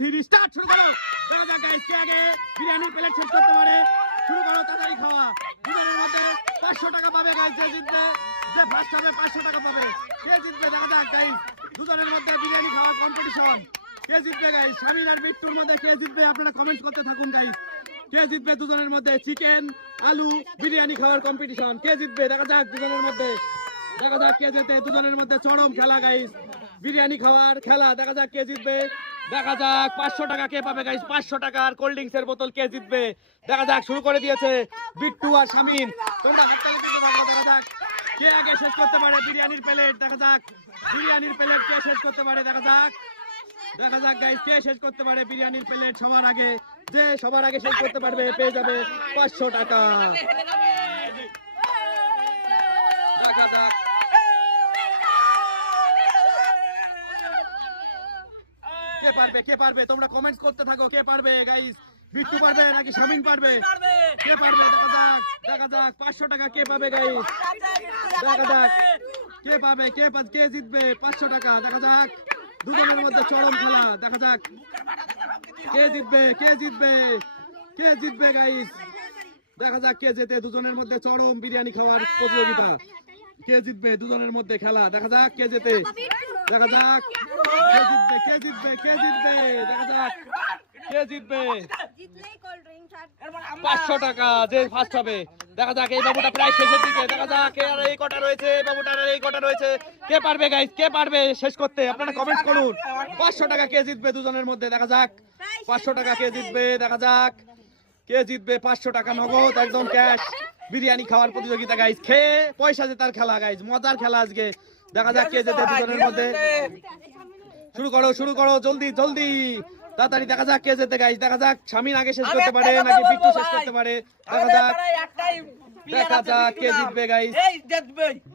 Three start শুরু করো। দেখা যাক গাইস কে আগে বিরিয়ানির প্লেট শেষ করতে পারে? শুরু করো, তাড়াতাড়ি খাওয়া। দুজনের মধ্যে পাঁচশো টাকা পাবে গাইস যে জিতবে, যে ফার্স্ট হবে, পাঁচশো টাকা পাবে। কে জিতবে দেখা যাক গাইস দুজনের মধ্যে বিরিয়ানি খাওয়ার কম্পিটিশন কে জিতবে গাইস স্বামীন আর বিট্টুর মধ্যে কে জিতবে, আপনারা কমেন্ট করতে থাকুন গাইস কে জিতবে, দুজনের মধ্যে চিকেন আলু, বিরিয়ানি খাওয়ার কম্পিটিশন কে জিতবে, দেখা যাক, দুজনের মধ্যে। দেখা যাক, কে জেতে, দুজনের মধ্যে চরম খেলা গাইস বিরিয়ানি খাওয়ার খেলা, দেখা যাক, কে জিতবে। দেখা যাক, পাঁচশো টাকা কে পাবে গাইস পাঁচশো টাকার কোল্ড ড্রিঙ্কস এর বোতল কে জিতবে? দেখা যাক, শুরু করে দিয়েছে বিট্টু আর শামিন তোমরা হাততালি দিতে থাকো দেখা যাক কে আগে শেষ করতে পারে বিরিয়ানির প্লেট, দেখা যাক বিরিয়ানির প্লেট কে শেষ করতে পারে, দেখা যাক। দেখা যাক গাইস কে শেষ করতে পারে বিরিয়ানির প্লেট সবার আগে, যে সবার আগে শেষ করতে পারবে, পেয়ে যাবে পাঁচশো টাকা। কে পারবে কে পারবে? তোমরা কমেন্টস করতে থাকো কে পারবে গাইস বিট্টু পারবে নাকি শামিন পারবে? কে পারবে? দেখা যাক দেখা যাক পাঁচশো টাকা কে পাবে গাইস দেখা যাক কে পাবে কে কে জিতবে? পাঁচশো টাকা দেখা যাক। দুজনের মধ্যে চরম খেলা দেখা যাক। কে জিতবে কে জিতবে? কে জিতবে গাইস দেখা যাক কে জেতে। দুজনের মধ্যে চরম বিরিয়ানি খাওয়ার প্রতিযোগিতা। কে জিতবে? দুজনের মধ্যে খেলা দেখা যাক কে জেতে। দেখা যাক। কে জিতবে? কে জিতবে? কে জিতবে? পাঁচশো টাকা যে ফার্স্ট হবে। দেখা যাক, এই বাবুটা প্রায় শেষের দিকে। দেখা যাক এই কটা রয়েছে, এই বাবুটার এই কটা রয়েছে। কে পারবে গাইস কে পারবে শেষ করতে? আপনারা কমেন্টস করুন। পাঁচশো টাকা কে জিতবে দুজনের মধ্যে? দেখা যাক। পাঁচশো টাকা কে জিতবে? দেখা যাক। কে জিতবে? পাঁচশো টাকা নগদ, একদম ক্যাশ বিরিয়ানি খাওয়ার প্রতিযোগিতা গাইস খেয়ে পয়সা জেতার খেলা গাইস মজার খেলা আজকে। দেখা যাক কে জেতে দুজনের মধ্যে। শুরু করো শুরু করো জলদি জলদি। তাড়াতাড়ি দেখা যাক কে যেতে গাইস দেখা যাক। আগে শেষ করতে পারে নাকি বিট্টু শেষ করতে পারে? দেখা যাক। দেখা যাক কে জিতবে গাইস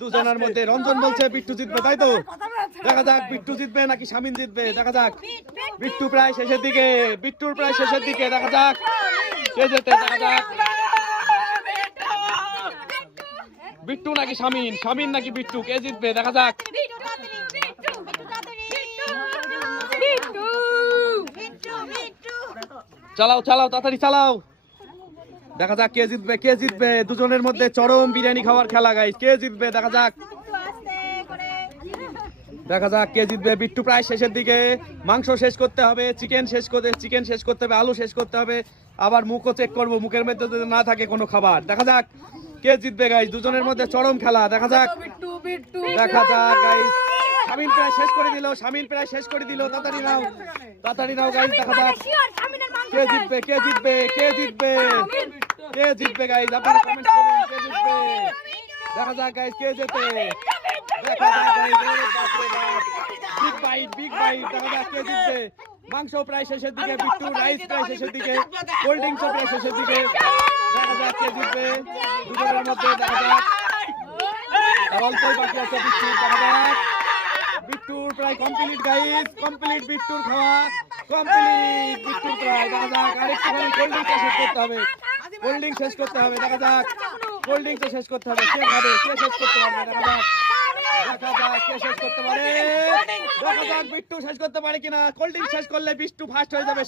দুজনের মধ্যে রঞ্জন বলছে বিট্টু জিতবে তাই তো? দেখা যাক বিট্টু জিতবে নাকি স্বামীন জিতবে দেখা যাক। বিট্টু প্রায় শেষের দিকে বিট্টুর প্রায় শেষের দিকে দেখা যাক কে যেতে দেখা যাক। বিট্টু নাকি স্বামীন স্বামীন নাকি বিট্টু কে জিতবে দেখা যাক। চালাও চালাও তাড়াতাড়ি চালাও। দেখা যাক কে জিতবে কে জিতবে। দুজনের মধ্যে চরম বিরিয়ানি খাওয়ার খেলা গাইস কে জিতবে দেখা যাক। দেখা যাক কে জিতবে। বিট্টু প্রায় শেষের দিকে। মাংস শেষ করতে হবে চিকেন শেষ করতে চিকেন শেষ করতে হবে আলু শেষ করতে হবে। আবার মুখও চেক করব মুখের মধ্যে যদি না থাকে কোনো খাবার। দেখা যাক কে জিতবে গাইস দুজনের মধ্যে চরম খেলা দেখা যাক। দেখা যাক গাইস শামিন প্রায় শেষ করে দিল শামিন প্রায় শেষ করে দিল তাড়াতাড়ি নাও তাড়াতাড়ি নাও গাইস দেখা যাক কে জিতবে কে জিতবে কে জিতবে? কে জিতবে গাইস আপনারা কমেন্ট করুন কে জিতবে? দেখা যাক গাইস কে জিতে। দেখা যাক guys big bite big bite দেখা যাক কে জিতবে। মাংস প্রায় শেষের দিকে বিট্টু রাইস প্রায় শেষের দিকে কোল্ড ড্রিঙ্কস প্রায় শেষের দিকে। দেখা যাক কে জিতবে। দুজনের মধ্যে দেখা যাক। অল্পই বাকি আছে বিট্টু দেখা যাক। বিট্টুর প্রায় কমপ্লিট গাইস কমপ্লিট বিট্টুর খাওয়া। কমপ্লিট বিট্টুর প্রায়। দেখা যাক আরেকটুখানি কোল্ড ড্রিঙ্কস শেষ করতে হবে। কোল্ড শেষ করতে হবে। দেখা যাক কোল্ড ড্রিঙ্কস শেষ করতে হবে। কে খাবে, কে শেষ করতে পারবে? দেখা যাক দেখা যাক, কে শেষ পারে। শেষ কোল্ড ড্রিঙ্ক শেষ করলে ফার্স্ট হয়ে যাবে।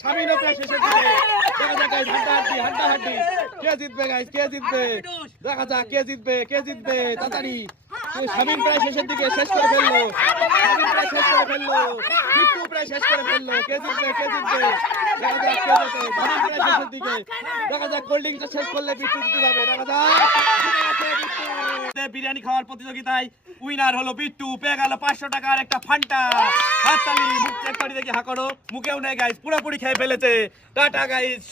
দিকে। দেখা যাক কে জিতবে কে জিতবে? দেখা যাক, কে জিতবে কে জিতবে? তাড়াতাড়ি। প্রায় শেষের দিকে শেষ করে ফেলল প্রায় শেষ করে ফেলল বিট্টু প্রায় শেষ করে ফেলল কে জিতবে কে জিতবে দেখা যাক কে জিতে স্বামীন প্রায় শেষের দিকে দেখা যাক কোল্ড ড্রিঙ্কটা শেষ করলে বিট্টু জিতে যাবে দেখা যাক। বিরিয়ানি খাওয়ার প্রতিযোগিতায় উইনার হলো বিট্টু পেয়ে গেল পাঁচশো টাকার একটা ফান্টা হাততালি মুখ চেক করে দেখি হা করো মুখেও নেই গাইস পুরোপুরি খেয়ে ফেলেছে টাটা গাইস